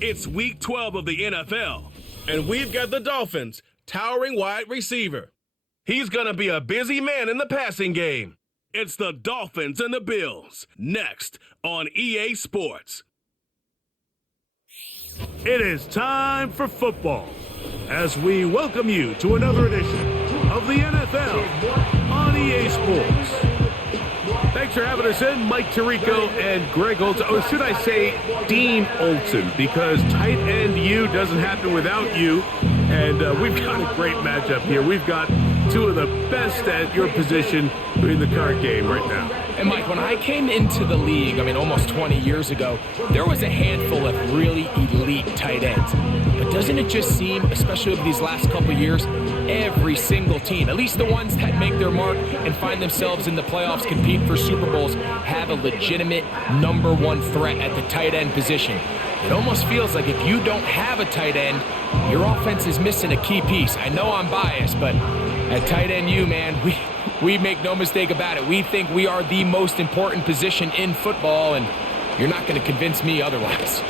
It's Week 12 of the NFL, and we've got the Dolphins' towering wide receiver. He's going to be a busy man in the passing game. It's the Dolphins and the Bills, next on EA Sports. It is time for football as we welcome you to another edition of the NFL on EA Sports. Thanks for having us in, Mike Tirico and Greg Olson. Or should I say Dean Olson, because tight end U doesn't happen without you. And we've got a great matchup here. We've got two of the best at your position in the current game right now. And Mike, when I came into the league, almost 20 years ago, there was a handful of really elite tight ends. But doesn't it just seem, especially over these last couple of years, every single team, at least the ones that make their mark and find themselves in the playoffs, compete for Super Bowls, have a legitimate number one threat at the tight end position. It almost feels like if you don't have a tight end, your offense is missing a key piece. I know I'm biased, but at tight end U, man, we make no mistake about it. We think we are the most important position in football, and you're not going to convince me otherwise.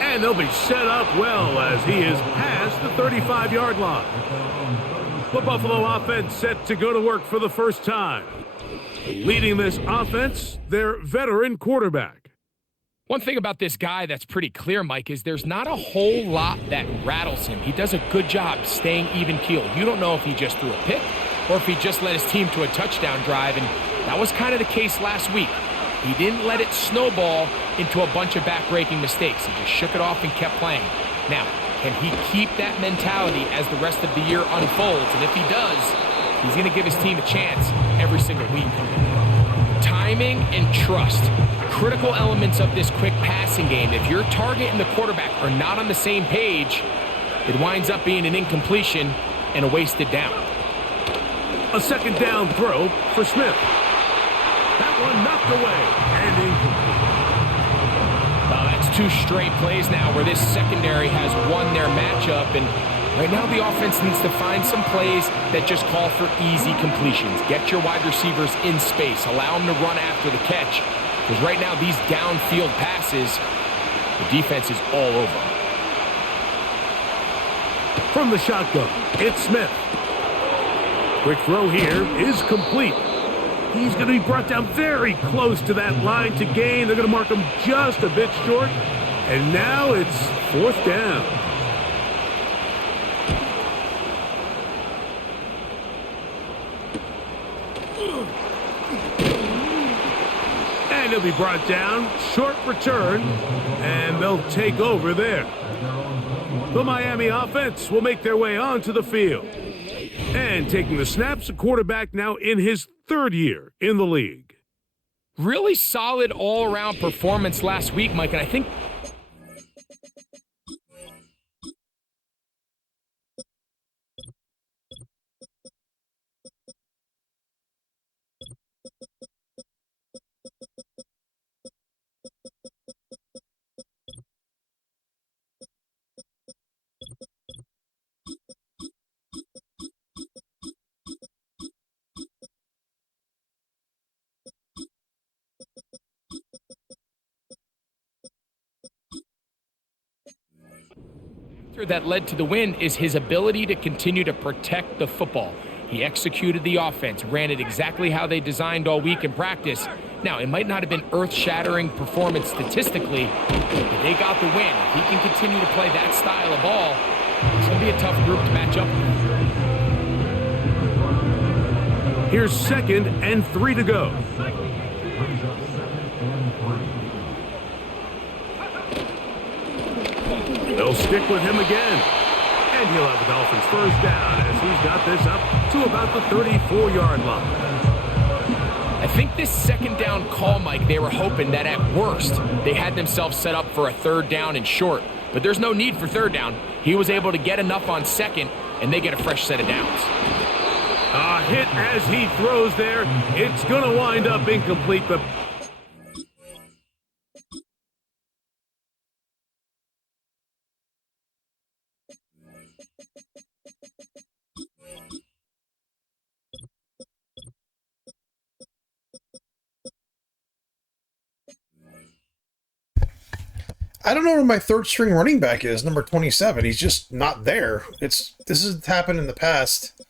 And they'll be set up well as he is past the 35-yard line. The Buffalo offense set to go to work for the first time. Leading this offense, their veteran quarterback. One thing about this guy that's pretty clear, Mike, is there's not a whole lot that rattles him. He does a good job staying even-keeled. You don't know if he just threw a pick or if he just led his team to a touchdown drive, and that was kind of the case last week. He didn't let it snowball into a bunch of back-breaking mistakes. He just shook it off and kept playing. Now, can he keep that mentality as the rest of the year unfolds? And if he does, he's going to give his team a chance every single week. Timing and trust, critical elements of this quick passing game. If your target and the quarterback are not on the same page, it winds up being an incompletion and a wasted down. A second down throw for Smith. That one knocked away and incomplete. That's two straight plays now where this secondary has won their matchup, and right now the offense needs to find some plays that just call for easy completions. Get your wide receivers in space. Allow them to run after the catch, because right now these downfield passes, the defense is all over. From the shotgun, it's Smith. Quick throw here is complete. He's going to be brought down very close to that line to gain. They're going to mark him just a bit short. And now it's fourth down. And he'll be brought down. Short return. And they'll take over there. The Miami offense will make their way onto the field. And taking the snaps, a quarterback now in his third year in the league. Really solid all-around performance last week, Mike, and I think that led to the win is his ability to continue to protect the football. He executed the offense, ran it exactly how they designed all week in practice. Now, it might not have been earth-shattering performance statistically, but they got the win. If he can continue to play that style of ball, it's going to be a tough group to match up with. Here's 2nd and 3 to go. They'll stick with him again. And he'll have the Dolphins first down as he's got this up to about the 34-yard line. I think this second down call, Mike, they were hoping that at worst they had themselves set up for a third down and short. But there's no need for third down. He was able to get enough on second, and they get a fresh set of downs. A hit as he throws there. It's going to wind up incomplete. I don't know where my third string running back is, number 27. He's just not there. This has happened in the past.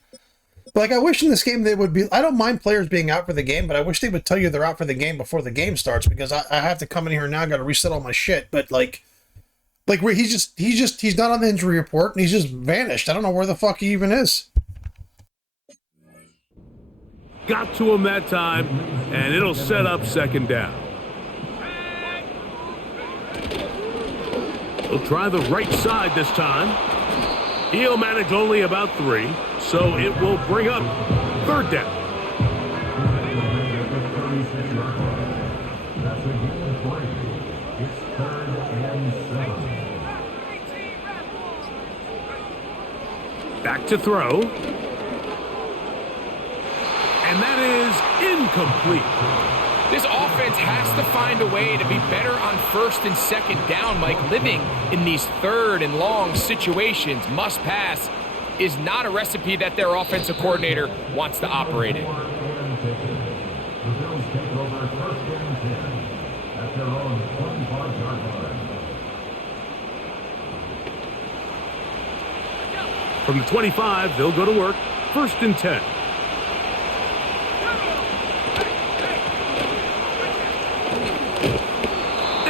Like, I wish in this game they would be... I don't mind players being out for the game, but I wish they would tell you they're out for the game before the game starts, because I have to come in here now, got to reset all my shit. But, where he's not on the injury report, and he's just vanished. I don't know where the fuck he even is. Got to him that time, and it'll set up second down. He'll try the right side this time. He'll manage only about 3, so it will bring up third down. Back to throw. And that is incomplete. This offense has to find a way to be better on first and second down, Mike. Living in these third and long situations, must pass, is not a recipe that their offensive coordinator wants to operate in. From the 25, they'll go to work. First and 10.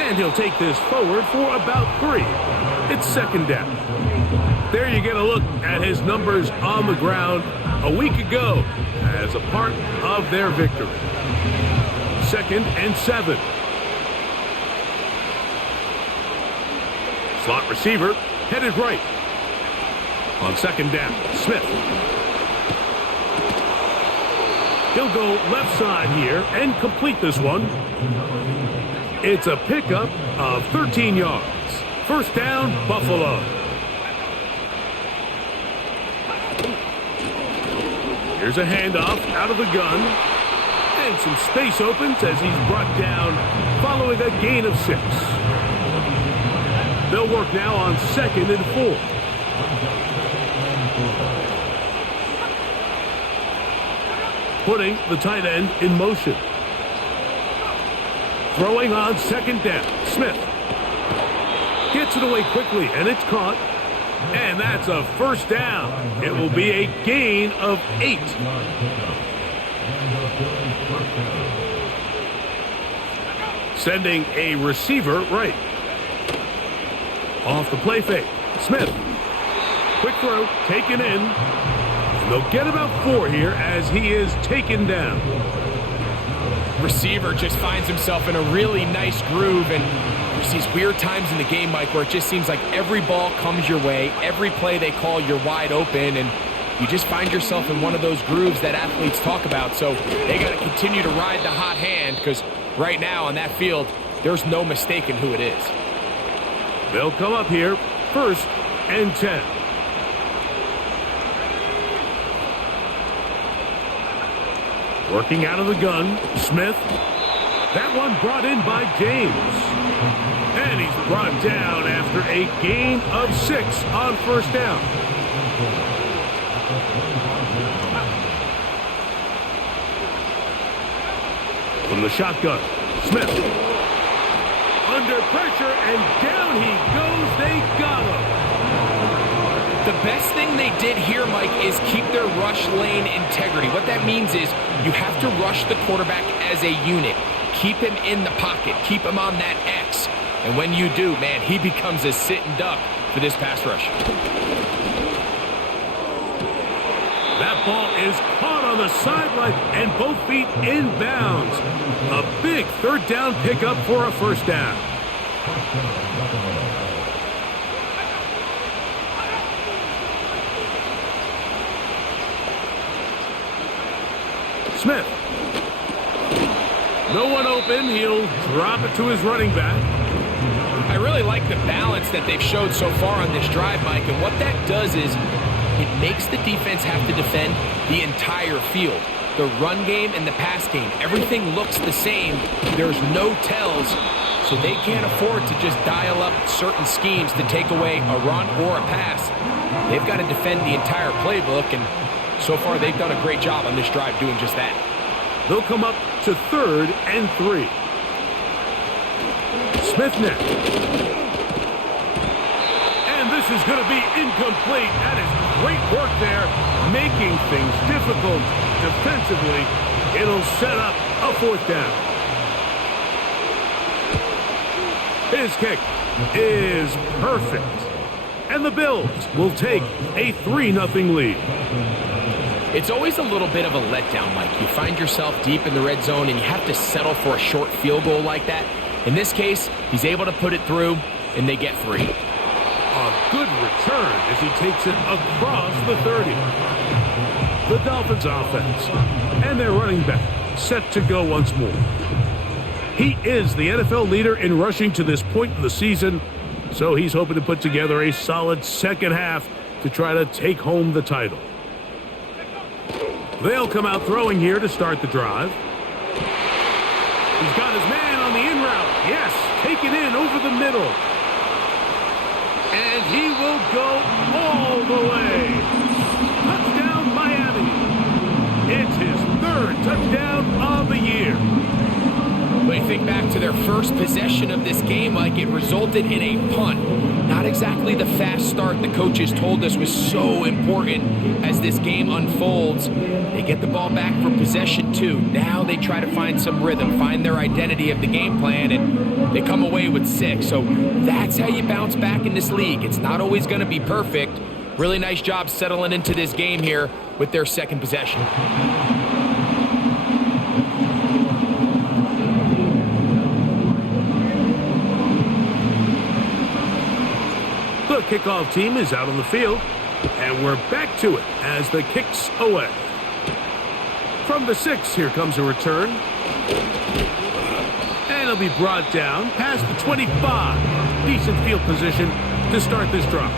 And he'll take this forward for about 3. It's second down. There you get a look at his numbers on the ground a week ago as a part of their victory. Second and 7. Slot receiver headed right. On second down, Smith. He'll go left side here and complete this one. It's a pickup of 13 yards. First down, Buffalo. Here's a handoff out of the gun. And some space opens as he's brought down following a gain of 6. They'll work now on second and 4. Putting the tight end in motion. Throwing on second down. Smith gets it away quickly, and it's caught. And that's a first down. It will be a gain of 8. Sending a receiver right. Off the play fake. Smith. Quick throw, taken in. And they'll get about 4 here as he is taken down. Receiver just finds himself in a really nice groove, and there's these weird times in the game, Mike, where it just seems like every ball comes your way, every play they call, you're wide open, and you just find yourself in one of those grooves that athletes talk about. So they got to continue to ride the hot hand, because right now on that field, there's no mistaking who it is. They'll come up here, first and 10. Working out of the gun, Smith. That one brought in by James. And he's brought down after a gain of 6 on first down. From the shotgun, Smith. Under pressure, and down he goes. They got him. The best thing they did here, Mike, is keep their rush lane integrity. What that means is you have to rush the quarterback as a unit. Keep him in the pocket. Keep him on that X. And when you do, man, he becomes a sitting duck for this pass rush. That ball is caught on the sideline and both feet inbounds. A big third down pickup for a first down. Smith. No one open. He'll drop it to his running back. I really like the balance that they've showed so far on this drive, Mike, and what that does is it makes the defense have to defend the entire field. The run game and the pass game, everything looks the same. There's no tells, so they can't afford to just dial up certain schemes to take away a run or a pass. They've got to defend the entire playbook, and so far they've done a great job on this drive doing just that. They'll come up to third and 3. Smith next. is going to be incomplete. That is great work there, making things difficult defensively. It'll set up a 4th down. His kick is perfect. And the Bills will take a 3-0 lead. It's always a little bit of a letdown, Mike. You find yourself deep in the red zone and you have to settle for a short field goal like that. In this case, he's able to put it through, and they get 3. A good return as he takes it across the 30. The Dolphins offense and their running back set to go once more. He is the NFL leader in rushing to this point in the season, so he's hoping to put together a solid second half to try to take home the title. They'll come out throwing here to start the drive. He's got his man on the in route. Yes, taken in over the middle. And he will go all the way. Touchdown, Miami. It's his 3rd touchdown of the year. But you think back to their first possession of this game, Mike, it resulted in a punt. Not exactly the fast start the coaches told us was so important as this game unfolds. They get the ball back for possession 2. Now they try to find some rhythm, find their identity of the game plan, and they come away with 6. So that's how you bounce back in this league. It's not always going to be perfect. Really nice job settling into this game here with their 2nd possession. The kickoff team is out on the field, and we're back to it as the kick's away. From the 6, here comes a return. And it'll be brought down past the 25. Decent field position to start this drive.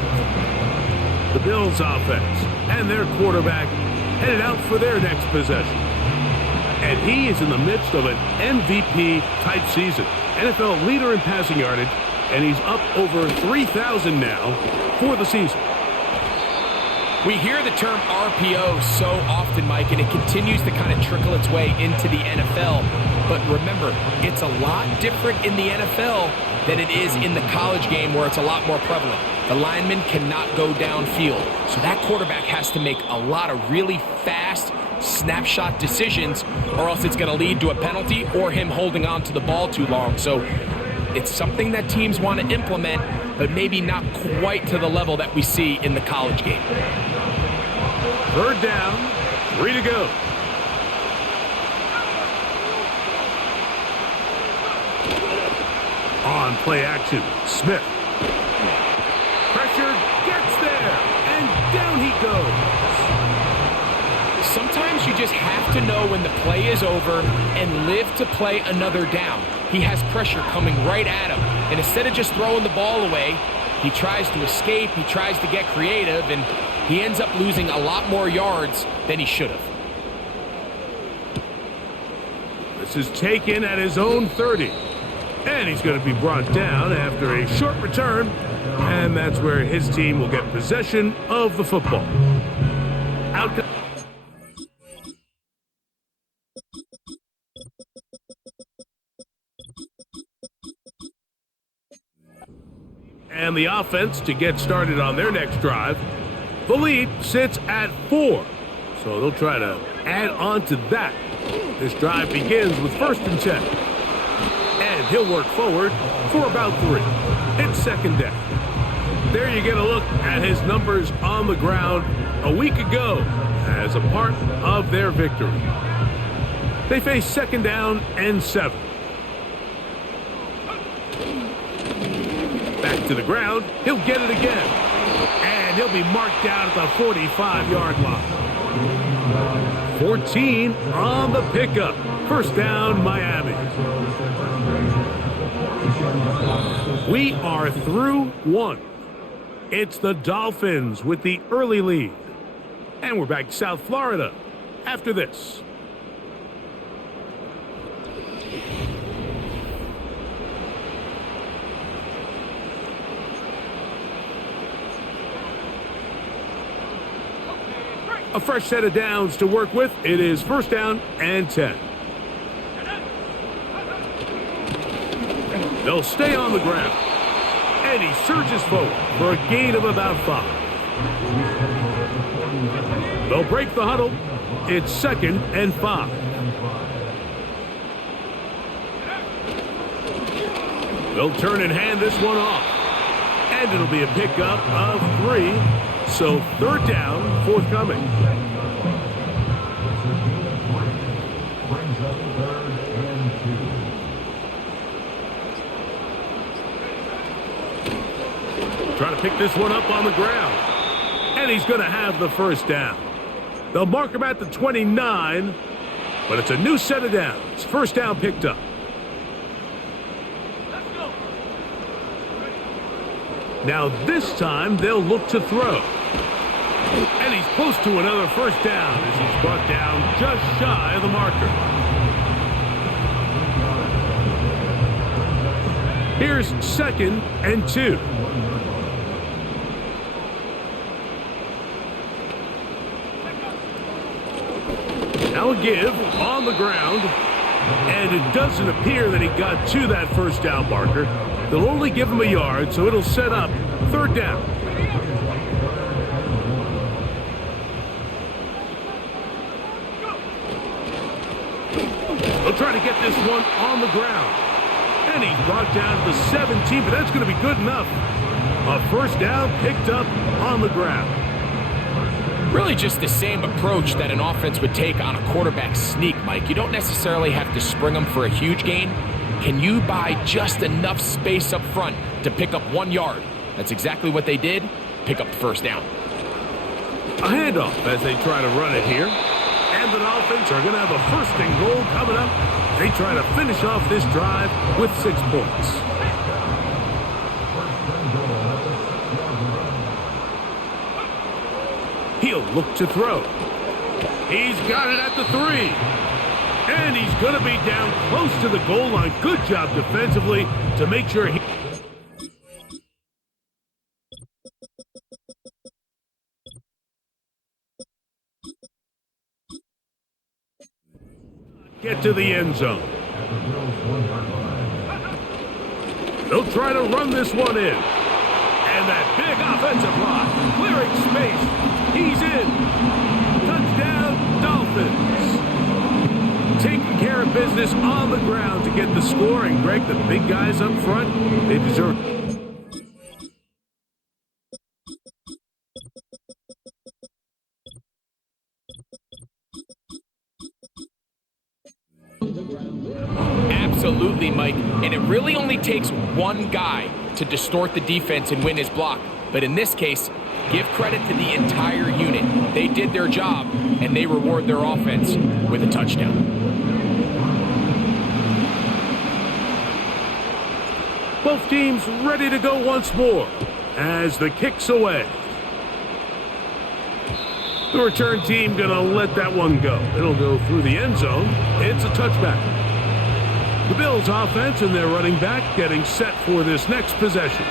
The Bills offense and their quarterback headed out for their next possession. And he is in the midst of an MVP-type season. NFL leader in passing yardage, and he's up over 3,000 now for the season. We hear the term RPO so often, Mike, and it continues to kind of trickle its way into the NFL. But remember, it's a lot different in the NFL than it is in the college game where it's a lot more prevalent. The lineman cannot go downfield, so that quarterback has to make a lot of really fast snapshot decisions, or else it's going to lead to a penalty or him holding on to the ball too long. So it's something that teams want to implement, but maybe not quite to the level that we see in the college game. 3rd down, 3 to go. On play action, Smith. Pressure gets there, and down he goes. Sometimes you just have to know when the play is over and live to play another down. He has pressure coming right at him, and instead of just throwing the ball away, he tries to escape, he tries to get creative, and he ends up losing a lot more yards than he should have. This is taken at his own 30. And he's going to be brought down after a short return. And that's where his team will get possession of the football. Out. And the offense to get started on their next drive. The lead sits at 4. So they'll try to add on to that. This drive begins with 1st and 10. And he'll work forward for about 3. It's 2nd down. There you get a look at his numbers on the ground a week ago as a part of their victory. They face 2nd down and 7. Back to the ground. He'll get it again. And he'll be marked down at the 45-yard line. 14 on the pickup. 1st down, Miami. We are through 1. It's the Dolphins with the early lead. And we're back to South Florida after this. A fresh set of downs to work with. It is 1st down and 10. They'll stay on the ground. And he surges forward for a gain of about 5. They'll break the huddle. It's 2nd and 5. They'll turn and hand this one off. And it'll be a pickup of 3. So 3rd down, forthcoming. Trying to pick this one up on the ground. And he's going to have the 1st down. They'll mark him at the 29, but it's a new set of downs. 1st down picked up. Let's go. Now this time they'll look to throw. And he's close to another 1st down as he's brought down just shy of the marker. Here's 2nd and 2. Now a give on the ground, and it doesn't appear that he got to that 1st down marker. They'll only give him a yard, so it'll set up 3rd down. They'll try to get this one on the ground, and he's brought down to the 17, but that's going to be good enough. A 1st down picked up on the ground. Really just the same approach that an offense would take on a quarterback sneak, Mike. You don't necessarily have to spring them for a huge gain. Can you buy just enough space up front to pick up 1 yard? That's exactly what they did. Pick up the 1st down. A handoff as they try to run it here. And the Dolphins are going to have a 1st and goal coming up. They try to finish off this drive with 6 points. He'll look to throw. He's got it at the 3. And he's going to be down close to the goal line. Good job defensively to make sure he... get to the end zone. They'll try to run this one in. And that big offensive block, clearing space. He's in. Touchdown, Dolphins. Taking care of business on the ground to get the score. And Greg, the big guys up front, they deserve it. Absolutely, Mike. And it really only takes one guy to distort the defense and win his block. But in this case, give credit to the entire unit. They did their job, and they reward their offense with a touchdown. Both teams ready to go once more as the kick's away. The return team going to let that one go. It'll go through the end zone. It's a touchback. The Bills offense and their running back getting set for this next possession.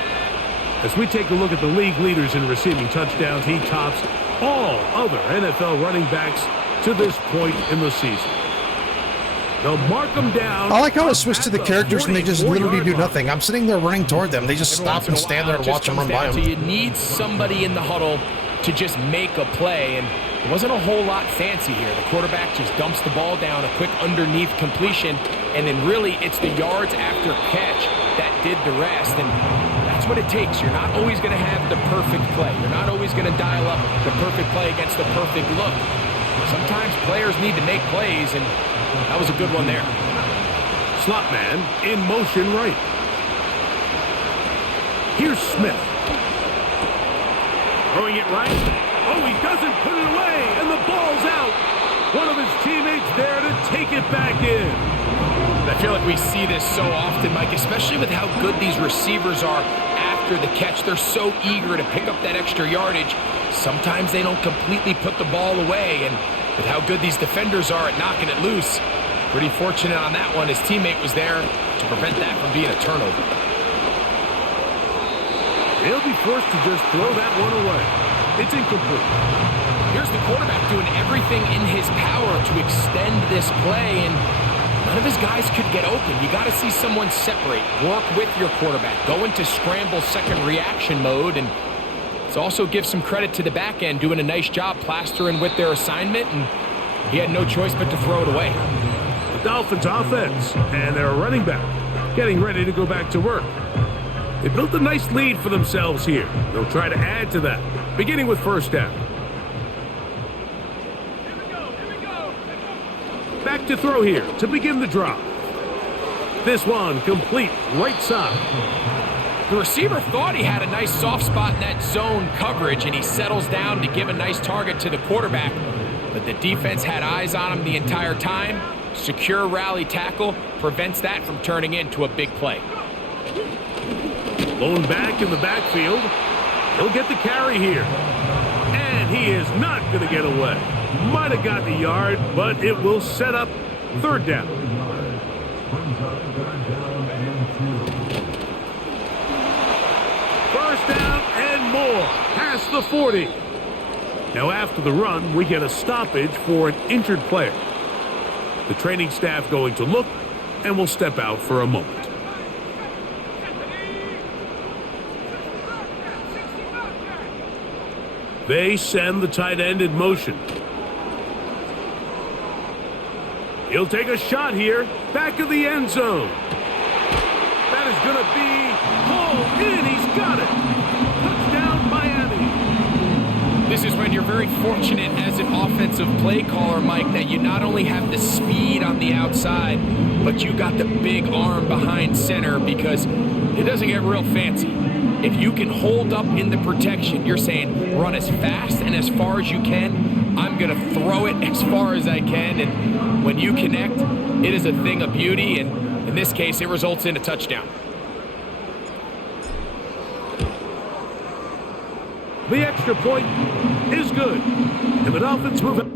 As we take a look at the league leaders in receiving touchdowns, he tops all other NFL running backs to this point in the season. They'll mark them down. I like how it switched to the characters and they just literally do nothing. I'm sitting there running toward them. They just stop and stand there and watch them run by them. You need somebody in the huddle to just make a play, and it wasn't a whole lot fancy here. The quarterback just dumps the ball down, a quick underneath completion, and then really it's the yards after catch that did the rest, and that's what it takes. You're not always going to have the perfect play. You're not always going to dial up the perfect play against the perfect look. Sometimes players need to make plays, and that was a good one there. Slot man in motion right. Here's Smith. Throwing it right. Oh, he doesn't put it away, and the ball's out. One of his teammates there to take it back in. I feel like we see this so often, Mike, especially with how good these receivers are after the catch. They're so eager to pick up that extra yardage. Sometimes they don't completely put the ball away, and with how good these defenders are at knocking it loose, pretty fortunate on that one. His teammate was there to prevent that from being a turnover. He'll be forced to just throw that one away. It's incomplete. Here's the quarterback doing everything in his power to extend this play, and none of his guys could get open. You got to see someone separate, work with your quarterback, go into scramble second reaction mode, and let's also give some credit to the back end doing a nice job plastering with their assignment, and he had no choice but to throw it away. The Dolphins offense and their running back getting ready to go back to work. They built a nice lead for themselves here. They'll try to add to that, beginning with first down. Back to throw here to begin the drive. This one complete right side. The receiver thought he had a nice soft spot in that zone coverage, and he settles down to give a nice target to the quarterback. But the defense had eyes on him the entire time. Secure rally tackle prevents that from turning into a big play. Lone back in the backfield. He'll get the carry here. And he is not going to get away. Might have gotten a yard, but it will set up third down. First down and more. Past the 40. Now after the run, we get a stoppage for an injured player. The training staff going to look and will step out for a moment. They send the tight end in motion. He'll take a shot here, back of the end zone. That is going to be pulled in. He's got it. Touchdown, Miami. This is when you're very fortunate as an offensive play caller, Mike, that you not only have the speed on the outside, but you got the big arm behind center, because it doesn't get real fancy. If you can hold up in the protection, you're saying run as fast and as far as you can. I'm going to throw it as far as I can. And when you connect, it is a thing of beauty. And in this case, it results in a touchdown. The extra point is good. And the Dolphins move it.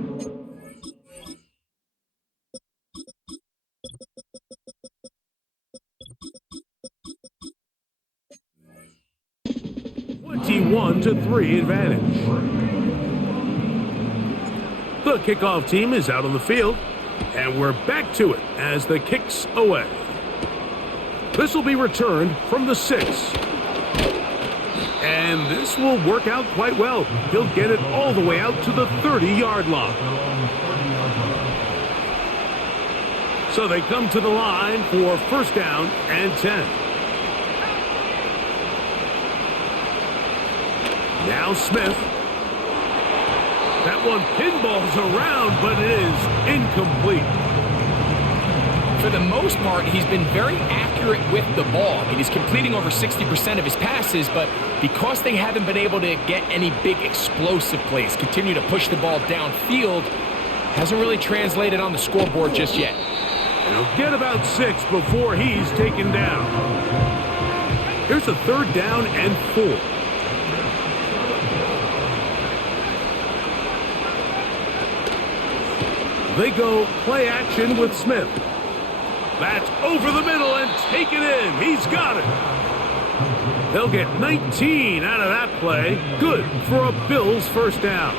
21-3 advantage. The kickoff team is out on the field, and we're back to it as the kick's away. This will be returned from the 6. And this will work out quite well. He'll get it all the way out to the 30-yard line. So they come to the line for first down and 10. Now Smith. That one pinballs around, but it is incomplete. For the most part, he's been very accurate with the ball. I mean, he's completing over 60% of his passes, but because they haven't been able to get any big explosive plays, continue to push the ball downfield, hasn't really translated on the scoreboard just yet. And he'll get about 6 before he's taken down. Here's a third down and 4. They go play action with Smith. That's over the middle and taken in. He's got it. They'll get 19 out of that play. Good for a Bills first down.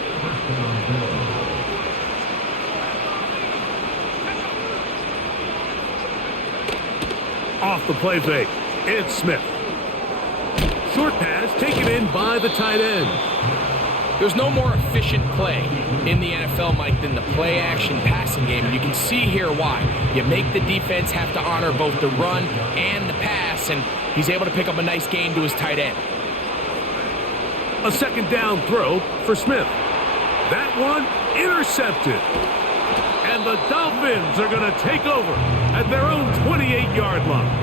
Off the play fake, it's Smith. Short pass taken in by the tight end. There's no more efficient play in the NFL, Mike, than the play-action passing game. And you can see here why. You make the defense have to honor both the run and the pass, and he's able to pick up a nice gain to his tight end. A second down throw for Smith. That one intercepted. And the Dolphins are going to take over at their own 28-yard line.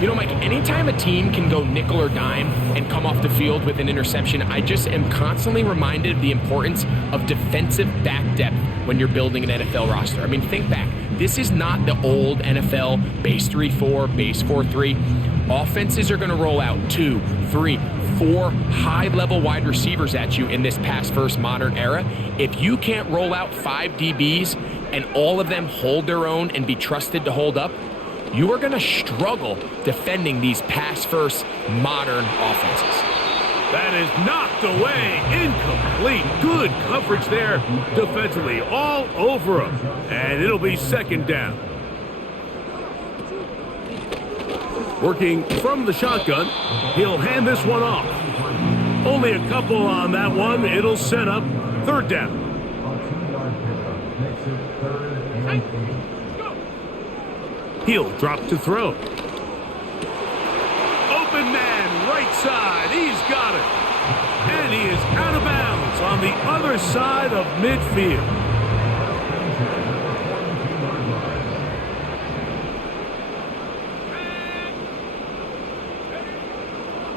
You know, Mike, anytime a team can go nickel or dime and come off the field with an interception, I just am constantly reminded of the importance of defensive back depth when you're building an NFL roster. I mean, think back. This is not the old NFL base 3-4, base 4-3. Offenses are going to roll out 2, 3, 4 high-level wide receivers at you in this pass-first modern era. If you can't roll out 5 DBs and all of them hold their own and be trusted to hold up, you are going to struggle defending these pass-first modern offenses. That is knocked away, incomplete. Good coverage there defensively, all over him. And it'll be second down. Working from the shotgun, he'll hand this one off. Only a couple on that one. It'll set up third down. He'll drop to throw. Open man, right side. He's got it. And he is out of bounds on the other side of midfield.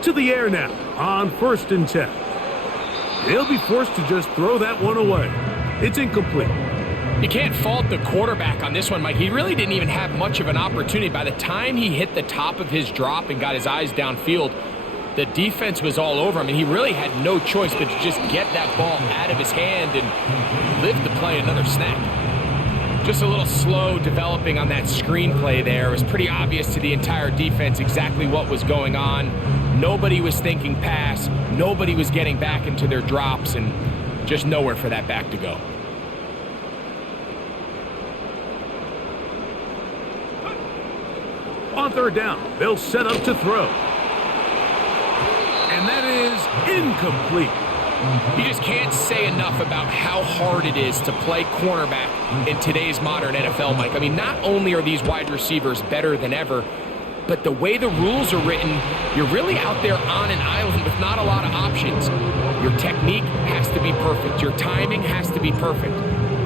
To the air now on 1st and 10. They'll be forced to just throw that one away. It's incomplete. You can't fault the quarterback on this one, Mike. He really didn't even have much of an opportunity. By the time he hit the top of his drop and got his eyes downfield, the defense was all over him, and he really had no choice but to just get that ball out of his hand and live to play another snap. Just a little slow developing on that screenplay there. It was pretty obvious to the entire defense exactly what was going on. Nobody was thinking pass. Nobody was getting back into their drops, and just nowhere for that back to go. On third down, they'll set up to throw. And that is incomplete. You just can't say enough about how hard it is to play cornerback in today's modern NFL, Mike. I mean, not only are these wide receivers better than ever, but the way the rules are written, you're really out there on an island with not a lot of options. Your technique has to be perfect. Your timing has to be perfect.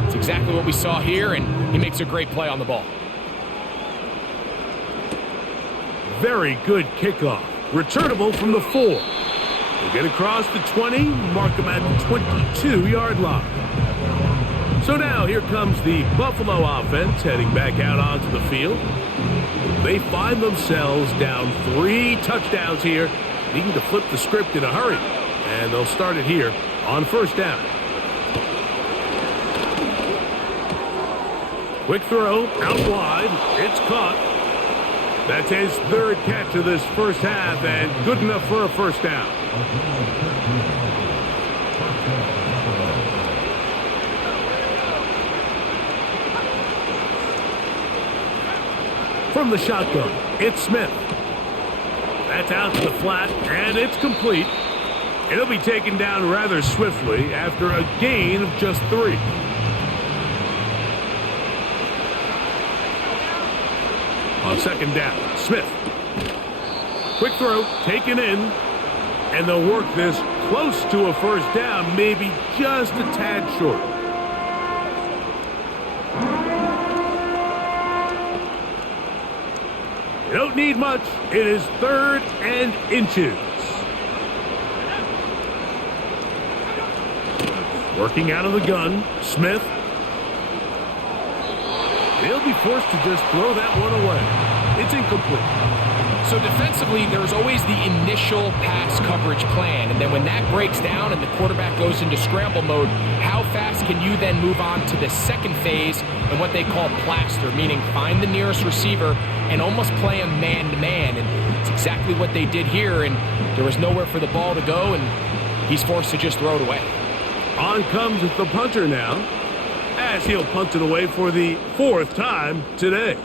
It's exactly what we saw here, and he makes a great play on the ball. Very good kickoff. Returnable from the 4. We'll get across the 20, mark him at the 22-yard line. So now here comes the Buffalo offense heading back out onto the field. They find themselves down 3 touchdowns here, needing to flip the script in a hurry. And they'll start it here on 1st down. Quick throw, out wide. It's caught. That's his 3rd catch of this first half, and good enough for a 1st down. From the shotgun, it's Smith. That's out to the flat, and it's complete. It'll be taken down rather swiftly after a gain of just 3. On 2nd down, Smith. Quick throw, taken in, and they'll work this close to a 1st down, maybe just a tad short. You don't need much. It is 3rd and inches. Working out of the gun, Smith. They'll be forced to just throw that one away. It's incomplete. So defensively, there's always the initial pass coverage plan, and then when that breaks down and the quarterback goes into scramble mode, how fast can you then move on to the second phase and what they call plaster, meaning find the nearest receiver and almost play him man-to-man, and it's exactly what they did here, and there was nowhere for the ball to go, and he's forced to just throw it away. On comes the punter now, as he'll punt it away for the 4th time today.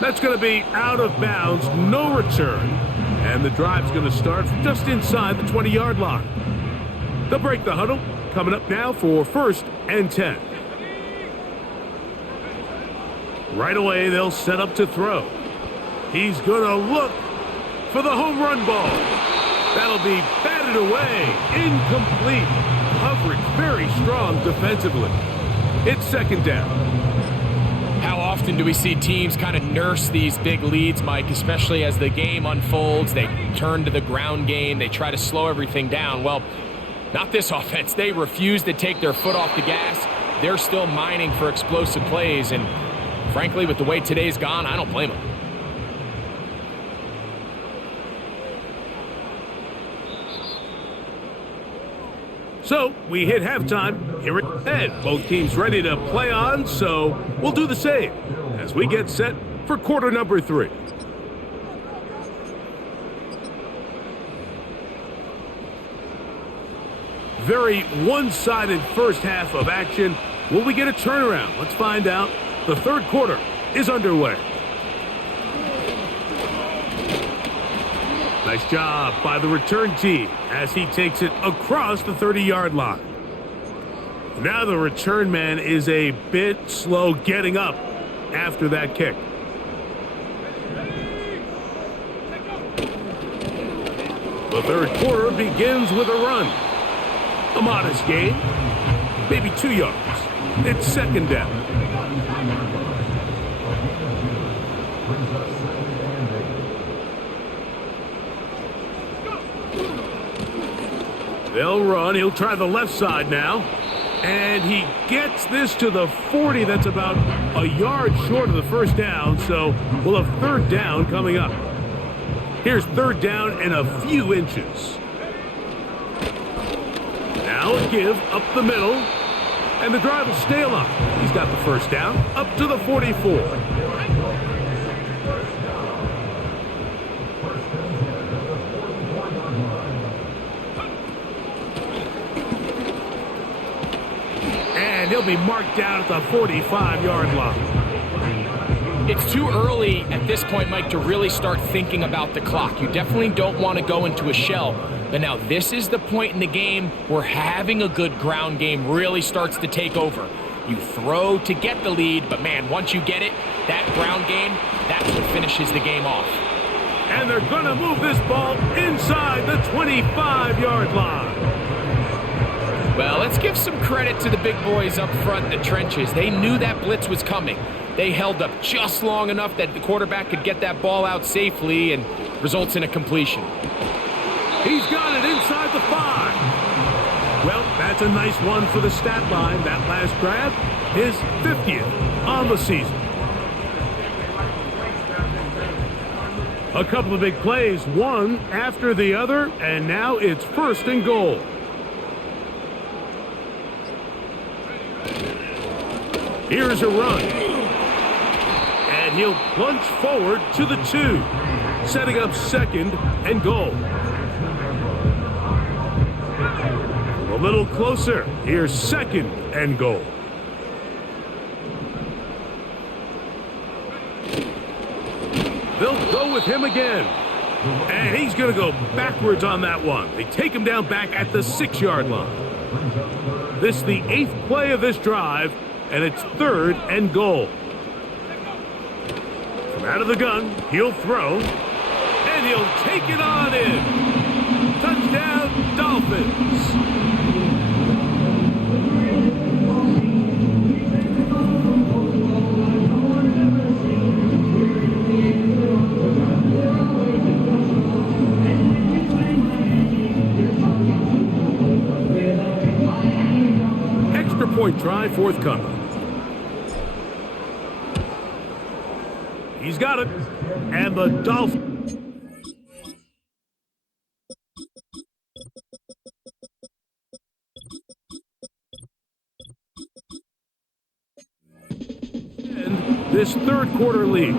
That's going to be out of bounds, no return, and the drive's going to start just inside the 20-yard line. They'll break the huddle, coming up now for 1st and 10. Right away, they'll set up to throw. He's going to look for the home run ball. That'll be batted away, incomplete. Coverage very strong defensively. It's 2nd down. How often do we see teams kind of nurse these big leads, Mike, especially as the game unfolds? They turn to the ground game. They try to slow everything down. Well, not this offense. They refuse to take their foot off the gas. They're still mining for explosive plays, and frankly, with the way today's gone, I don't blame them. So, we hit halftime here at Ed. Both teams ready to play on, so we'll do the same as we get set for quarter number 3. very one-sided first half of action. Will we get a turnaround? Let's find out. The third quarter is underway. Nice job by the return team as he takes it across the 30-yard line. Now the return man is a bit slow getting up after that kick. The third quarter begins with a run. A modest gain, maybe 2 yards. It's second down. They'll run. He'll try the left side now. And he gets this to the 40. That's about a yard short of the first down. So we'll have third down coming up. Here's third down and a few inches. Now a give up the middle. And the drive will stay along. He's got the first down up to the 44. And he'll be marked down at the 45-yard line. It's too early at this point, Mike, to really start thinking about the clock. You definitely don't want to go into a shell. But now this is the point in the game where having a good ground game really starts to take over. You throw to get the lead, but man, once you get it, that ground game, that's what finishes the game off. And they're going to move this ball inside the 25-yard line. Well, let's give some credit to the big boys up front in the trenches. They knew that blitz was coming. They held up just long enough that the quarterback could get that ball out safely and results in a completion. He's got it inside the 5. Well, that's a nice one for the stat line. That last grab, his 50th on the season. A couple of big plays, one after the other, and now it's first and goal. Here's a run. And he'll plunge forward to the 2, setting up second and goal. A little closer. Here's second and goal. They'll go with him again. And he's going to go backwards on that one. They take him down back at the 6-yard line. This is the 8th play of this drive, and it's third and goal. From out of the gun, he'll throw, and he'll take it on in. Touchdown, Dolphins. Extra point try forthcoming. He's got it. And the Dolphins. And this third quarter lead.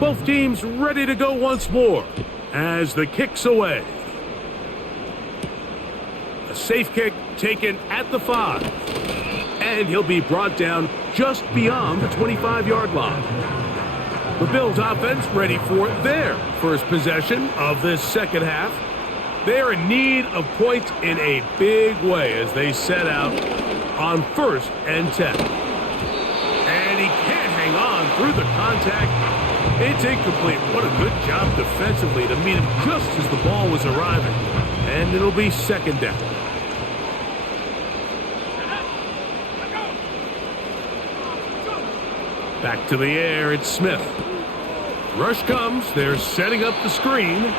Both teams ready to go once more as the kick's away. A safe kick taken at the 5. And he'll be brought down just beyond the 25-yard line. The Bills offense ready for their first possession of this second half. They're in need of points in a big way as they set out on 1st and 10. And he can't hang on through the contact. It's incomplete. What a good job defensively to meet him just as the ball was arriving. And it'll be second down. Back to the air, it's Smith. Rush comes, they're setting up the screen.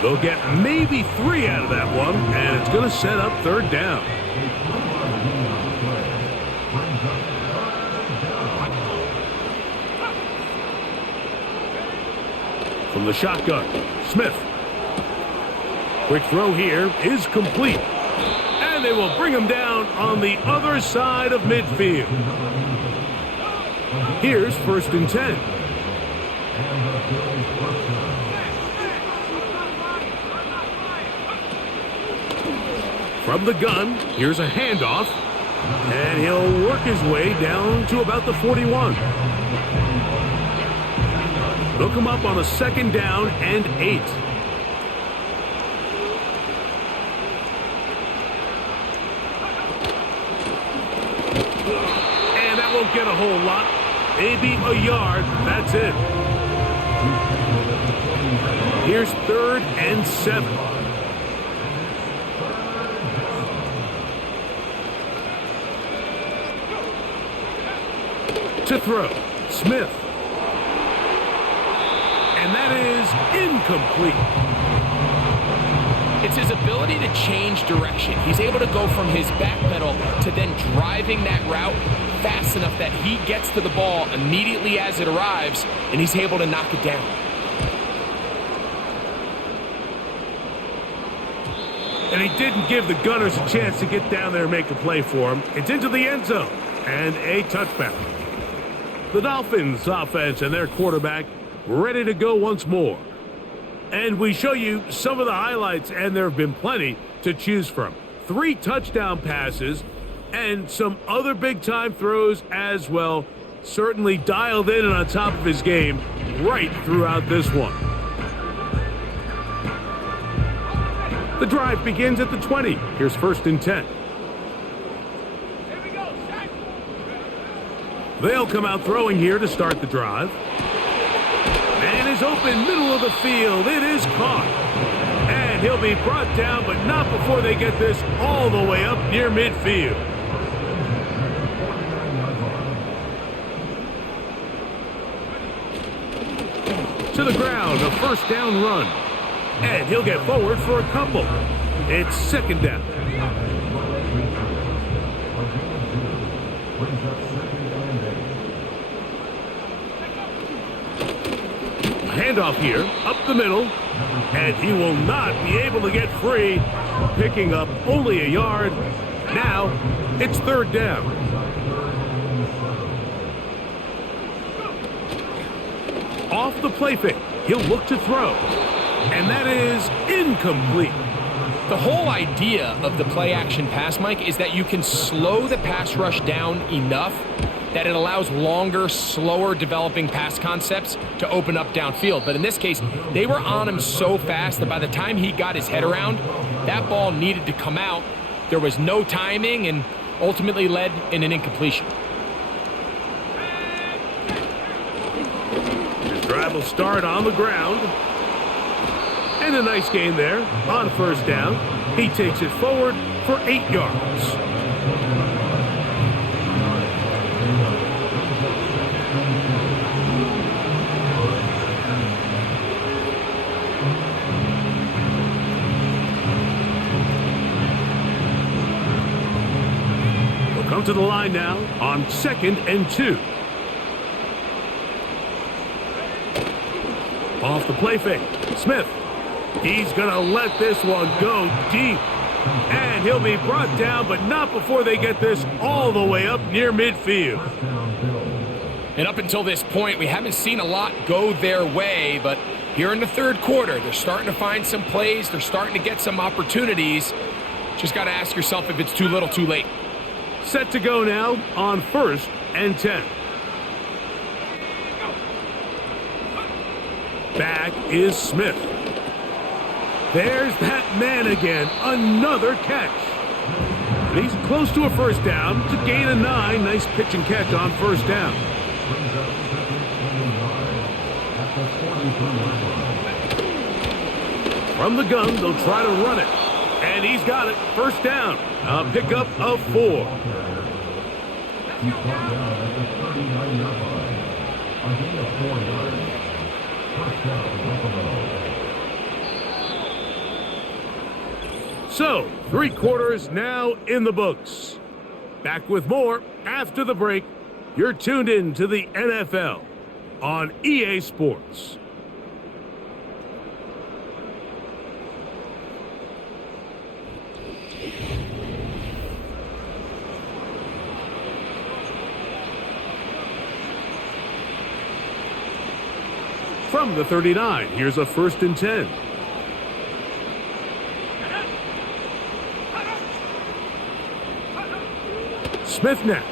They'll get maybe 3 out of that one, and it's going to set up third down. From the shotgun, Smith. Quick throw here is complete. And they will bring him down on the other side of midfield. Here's 1st and 10. From the gun, here's a handoff, and he'll work his way down to about the 41. They'll come up on a 2nd down and 8. And that won't get a whole lot. Maybe a yard. That's it. Here's 3rd and 7. To throw, Smith. And that is incomplete. It's his ability to change direction. He's able to go from his back pedal to then driving that route fast enough that he gets to the ball immediately as it arrives, and he's able to knock it down. And he didn't give the Gunners a chance to get down there and make a play for him. It's into the end zone and a touchback. The Dolphins offense and their quarterback ready to go once more. And we show you some of the highlights, and there have been plenty to choose from. 3 touchdown passes and some other big-time throws as well. Certainly dialed in and on top of his game right throughout this one. The drive begins at the 20. Here's 1st and 10. They'll come out throwing here to start the drive. Man is open, middle of the field. It is caught. And he'll be brought down, but not before they get this all the way up near midfield. To the ground, a 1st down run. And he'll get forward for a couple. It's 2nd down. Handoff here, up the middle, and he will not be able to get free, picking up only a yard. Now, it's 3rd down. Off the play fake, he'll look to throw, and that is incomplete. The whole idea of the play-action pass, Mike, is that you can slow the pass rush down enough that it allows longer, slower developing pass concepts to open up downfield. But in this case, they were on him so fast that by the time he got his head around, that ball needed to come out. There was no timing and ultimately led in an incompletion. His drive will start on the ground. And a nice gain there on 1st down. He takes it forward for 8 yards. Come to the line now on 2nd and 2. Off the play fake, Smith. He's going to let this one go deep. And he'll be brought down, but not before they get this all the way up near midfield. And up until this point, we haven't seen a lot go their way, but here in the 3rd quarter, they're starting to find some plays. They're starting to get some opportunities. Just got to ask yourself if it's too little, too late. Set to go now on 1st and 10. Back is Smith. There's that man again. Another catch. And he's close to a 1st down to gain a 9. Nice pitch and catch on 1st down. From the gun, they'll try to run it. And he's got it. 1st down. A pickup of 4. So, 3 quarters now in the books. Back with more after the break. You're tuned in to the NFL on EA Sports. From the 39, here's a 1st and 10. Smith now.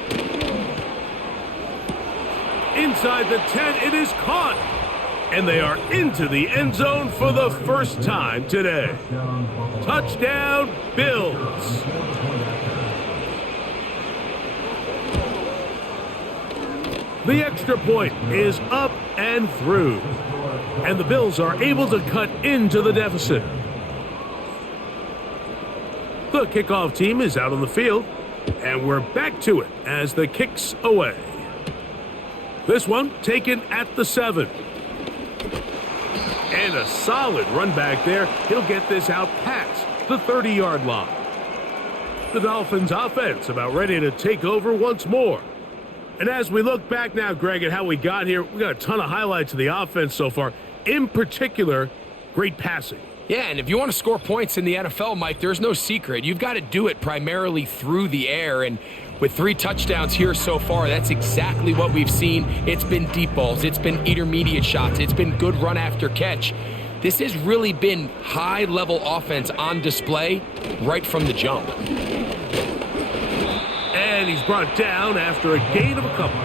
Inside the 10, it is caught. And they are into the end zone for the first time today. Touchdown, Bills. The extra point is up and through. And the Bills are able to cut into the deficit. The kickoff team is out on the field. And we're back to it as the kick's away. This one taken at the 7. And a solid run back there. He'll get this out past the 30-yard line. The Dolphins offense about ready to take over once more. And as we look back now, Greg, at how we got here, we got a ton of highlights of the offense so far. In particular, great passing. Yeah, and if you want to score points in the NFL, Mike, there's no secret. You've got to do it primarily through the air, and with 3 touchdowns here so far, that's exactly what we've seen. It's been deep balls. It's been intermediate shots. It's been good run after catch. This has really been high-level offense on display right from the jump. And he's brought down after a gain of a couple.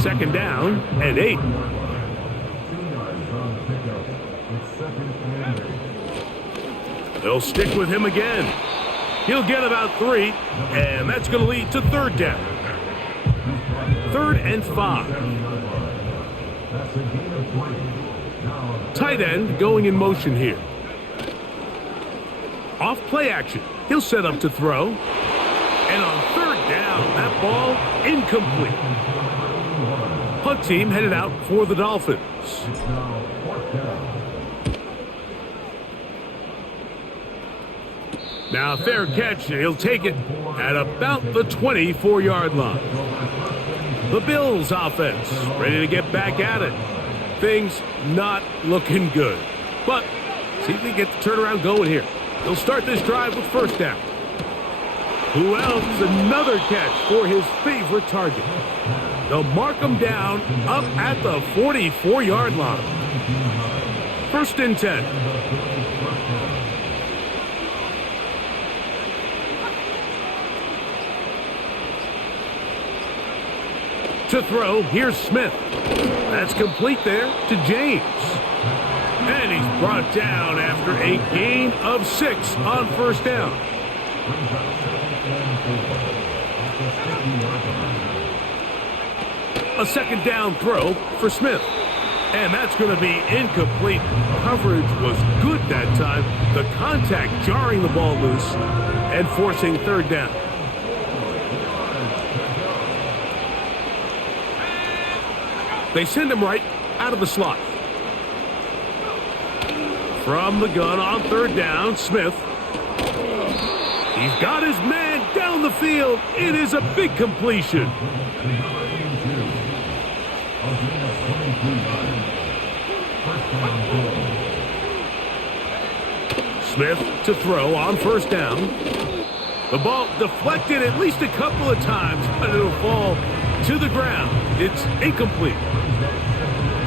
2nd down and 8. They'll stick with him again. He'll get about 3, and that's going to lead to 3rd down. 3rd and 5. Tight end going in motion here. Off play action. He'll set up to throw. And on 3rd down, that ball incomplete. Punt team headed out for the Dolphins. Now fair catch, and he'll take it at about the 24-yard line. The Bills offense ready to get back at it. Things not looking good. But see if we get the turnaround going here. They'll start this drive with 1st down. Who else? Another catch for his favorite target. They'll mark him down up at the 44-yard line. 1st and 10. To throw, here's Smith. That's complete there to James. And he's brought down after a gain of 6 on 1st down. A 2nd down throw for Smith. And that's going to be incomplete. Coverage was good that time. The contact jarring the ball loose and forcing 3rd down. They send him right out of the slot. From the gun on 3rd down, Smith. He's got his man down the field. It is a big completion. Smith to throw on 1st down. The ball deflected at least a couple of times, but it'll fall to the ground. It's incomplete.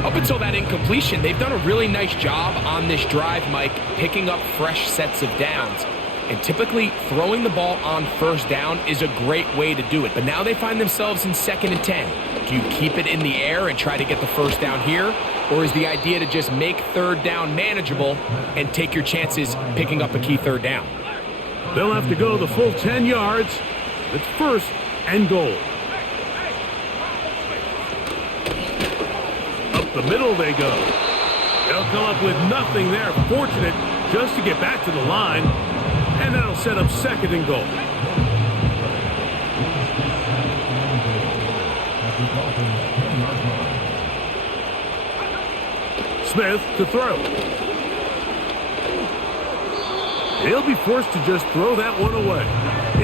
Up until that incompletion, they've done a really nice job on this drive, Mike, picking up fresh sets of downs. And typically, throwing the ball on 1st down is a great way to do it. But now they find themselves in 2nd and 10. Do you keep it in the air and try to get the 1st down here? Or is the idea to just make 3rd down manageable and take your chances picking up a key 3rd down? They'll have to go the full 10 yards. It's 1st and goal. The middle they go. They'll come up with nothing there. Fortunate just to get back to the line. And that'll set up 2nd and goal. Smith to throw. He'll be forced to just throw that one away.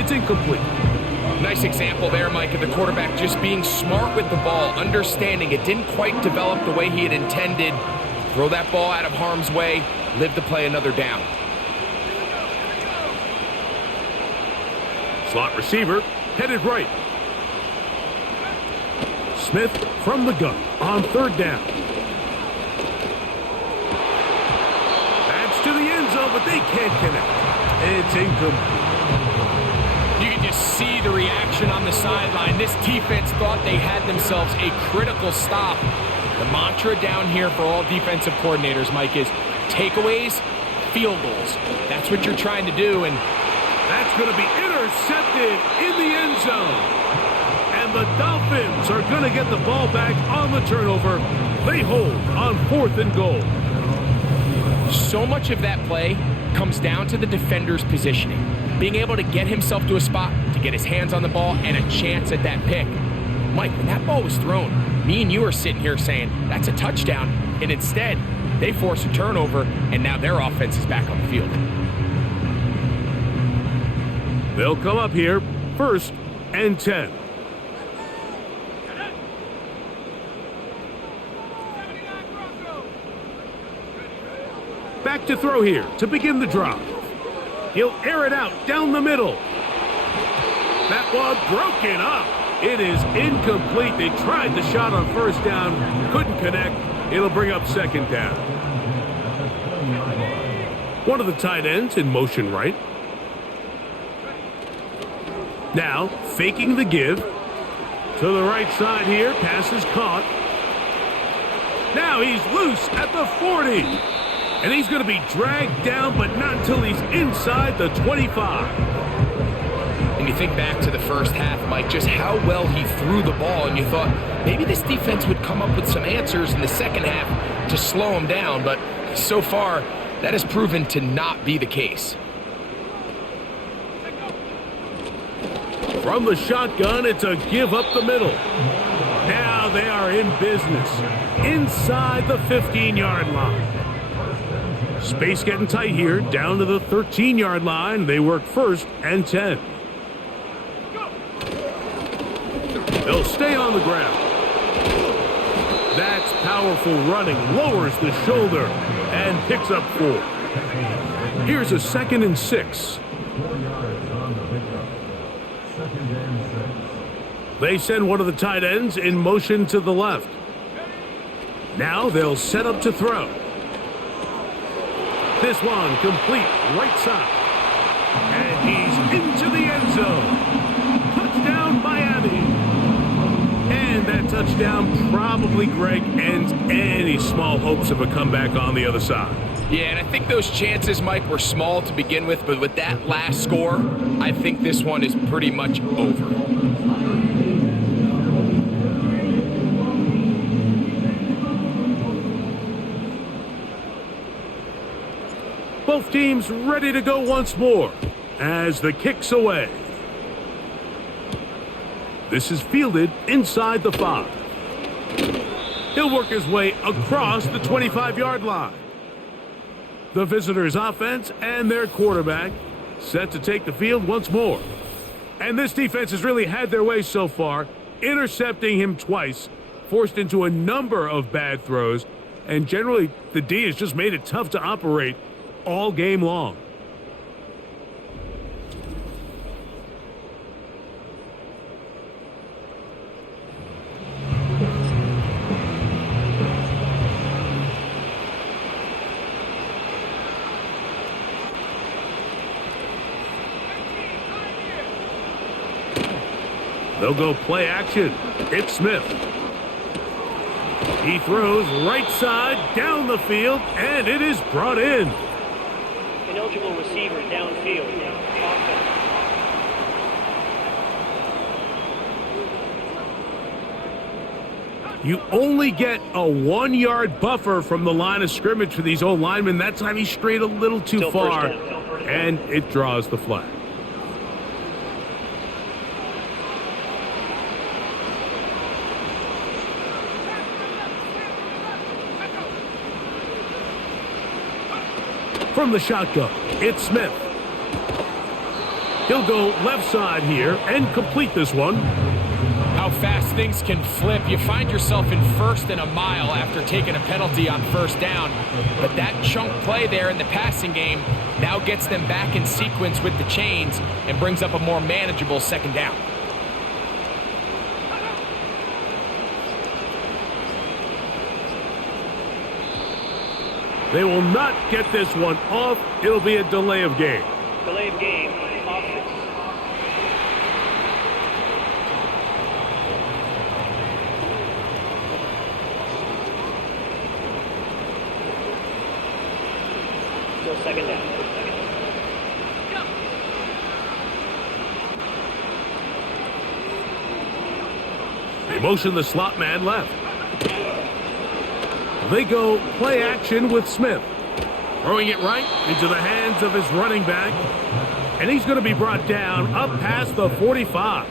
It's incomplete. Nice example there, Mike, of the quarterback just being smart with the ball, understanding it didn't quite develop the way he had intended. Throw that ball out of harm's way, live to play another down. Slot receiver, headed right. Smith from the gun on 3rd down. That's to the end zone, but they can't connect. It's incomplete. You can just see the reaction on the sideline. This defense thought they had themselves a critical stop. The mantra down here for all defensive coordinators, Mike, is takeaways, field goals. That's what you're trying to do, and that's going to be intercepted in the end zone. And the Dolphins are going to get the ball back on the turnover. They hold on 4th and goal. So much of that play comes down to the defender's positioning. Being able to get himself to a spot, to get his hands on the ball, and a chance at that pick. Mike, when that ball was thrown, me and you are sitting here saying, that's a touchdown. And instead, they force a turnover, and now their offense is back on the field. They'll come up here, 1st and 10. Back to throw here to begin the drive. He'll air it out down the middle. That one broken up. It is incomplete. They tried the shot on 1st down, couldn't connect. It'll bring up 2nd down. One of the tight ends in motion right. Now, faking the give. To the right side here, pass is caught. Now he's loose at the 40. And he's going to be dragged down, but not until he's inside the 25. And you think back to the first half, Mike, just how well he threw the ball, and you thought maybe this defense would come up with some answers in the second half to slow him down, but so far, that has proven to not be the case. From the shotgun, it's a give up the middle. Now they are in business inside the 15-yard line. Space getting tight here, down to the 13-yard line. They work 1st and 10. They'll stay on the ground. That's powerful running, lowers the shoulder, and picks up 4. Here's a 2nd and 6. They send one of the tight ends in motion to the left. Now they'll set up to throw. This one complete right side. And he's into the end zone. Touchdown, Miami. And that touchdown probably, Greg, ends any small hopes of a comeback on the other side. Yeah, and I think those chances, Mike, were small to begin with, but with that last score, I think this one is pretty much over. Both teams ready to go once more as the kick's away. This is fielded inside the 5. He'll work his way across the 25-yard line. The visitors' offense and their quarterback set to take the field once more. And this defense has really had their way so far, intercepting him twice, forced into a number of bad throws, and generally the D has just made it tough to operate all game long. They'll go play action. It's Smith. He throws right side down the field, and it is brought in. Ineligible receiver downfield. You only get a 1-yard buffer from the line of scrimmage for these old linemen. That time he strayed a little too far, and it draws the flag. From the shotgun, it's Smith. He'll go left side here and complete this one. How fast things can flip. You find yourself in 1st and a mile after taking a penalty on 1st down. But that chunk play there in the passing game now gets them back in sequence with the chains and brings up a more manageable 2nd down. They will not get this one off. It'll be a delay of game. Delay of game, offense. Still second down. They motion the slot man left. They go play action with Smith. Throwing it right into the hands of his running back. And he's going to be brought down up past the 45.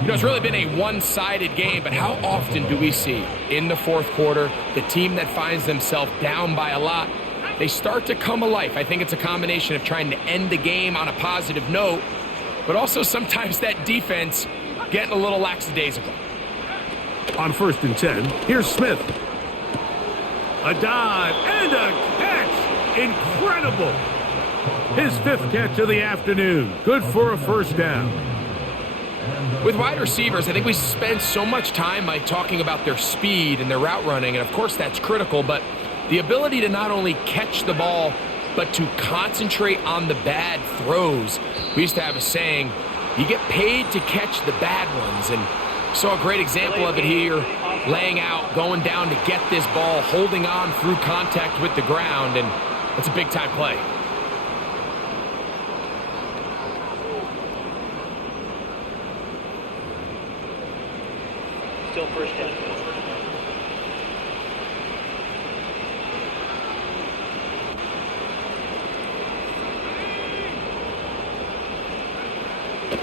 You know, it's really been a one-sided game, but how often do we see in the fourth quarter the team that finds themselves down by a lot, they start to come alive? I think it's a combination of trying to end the game on a positive note, but also sometimes that defense getting a little lackadaisical. On 1st and 10, here's Smith. A dive and a catch. Incredible. His 5th catch of the afternoon. Good for a first down. With wide receivers, I think we spend so much time by talking about their speed and their route running, and of course that's critical, but the ability to not only catch the ball, but to concentrate on the bad throws. We used to have a saying, you get paid to catch the bad ones, and saw a great example of it here, laying out, going down to get this ball, holding on through contact with the ground, and it's a big-time play. Still first down.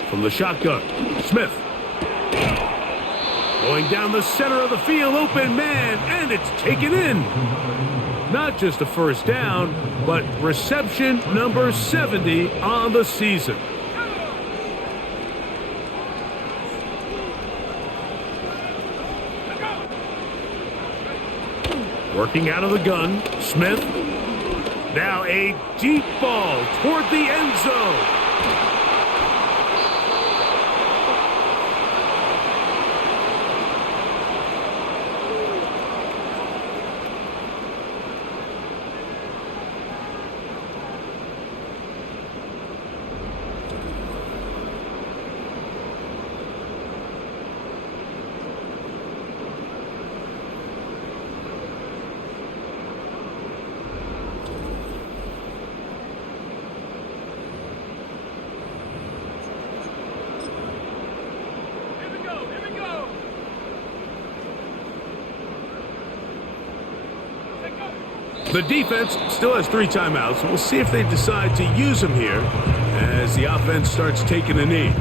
From the shotgun, Smith. Going down the center of the field, open man, and it's taken in. Not just a first down, but reception number 70 on the season. Working out of the gun, Smith. Now a deep ball toward the end zone. The defense still has 3 timeouts. We'll see if they decide to use them here as the offense starts taking a knee.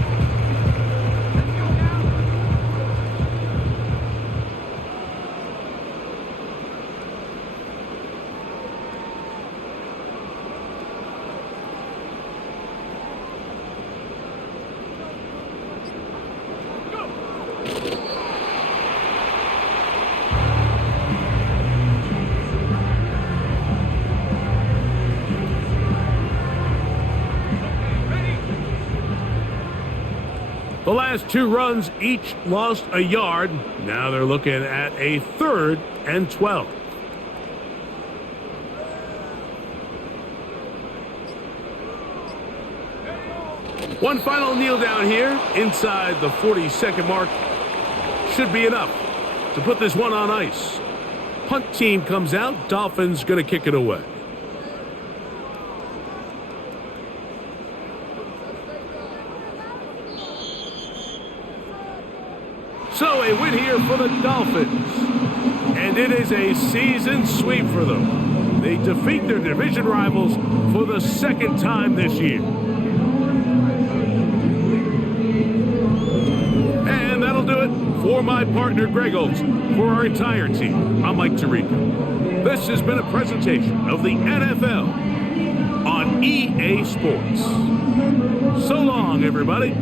The last 2 runs each lost a yard. Now they're looking at a 3rd and 12. One final kneel down here inside the 40-second mark should be enough to put this one on ice. Punt team comes out. Dolphins going to kick it away. So a win here for the Dolphins. And it is a season sweep for them. They defeat their division rivals for the 2nd time this year. And that'll do it for my partner Greg Olson. For our entire team, I'm Mike Tirico. This has been a presentation of the NFL on EA Sports. So long, everybody.